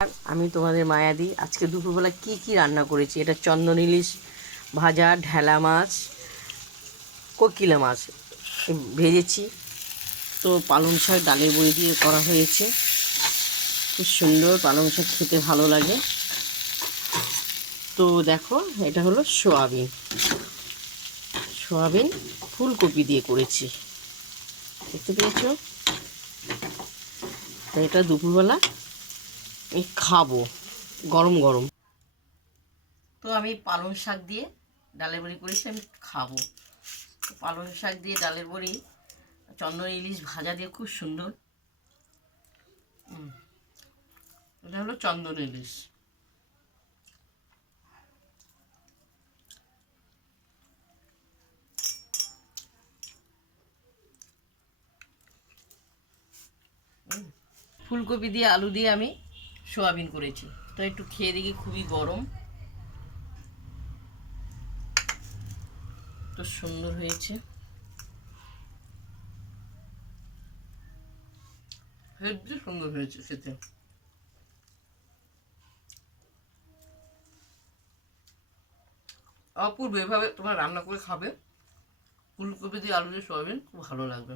আমি তোমাদের মায়াদি। আজকে দুপুরবেলা কি রান্না করেছি, এটা চন্দন ইলিশ ভাজা, ঢেলা মাছ, কোকিলা মাছ ভেজেছি। তো পালং শাক ডালের বড়ি দিয়ে করা হয়েছে, খুব সুন্দর। পালং শাক খেতে ভালো লাগে। তো দেখো, এটা হলো সোয়াবিন সোয়াবিন ফুলকপি দিয়ে করেছি, দেখতে পেয়েছো? তো এটা দুপুরবেলা আমি খাবো গরম গরম। তো আমি পালং শাক দিয়ে ডালের বড়ি করেছি, আমি খাবো। পালং শাক দিয়ে ডালের বড়ি, চন্দন ইলিশ ভাজা দিয়ে খুব সুন্দর। এটা হলো চন্দন ইলিশ। ফুলকপি দিয়ে আলু দিয়ে আমি সোয়াবিন করেছি। তো একটু খেয়ে দেখি, খুবই গরম, তো সুন্দর হয়েছে, হেব্বি সুন্দর হয়েছে খেতে। অপূর্ব, এভাবে তোমরা রান্না করে খাবে, ফুলকপি দিয়ে আলু দিয়ে সোয়াবিন, খুব ভালো লাগবে।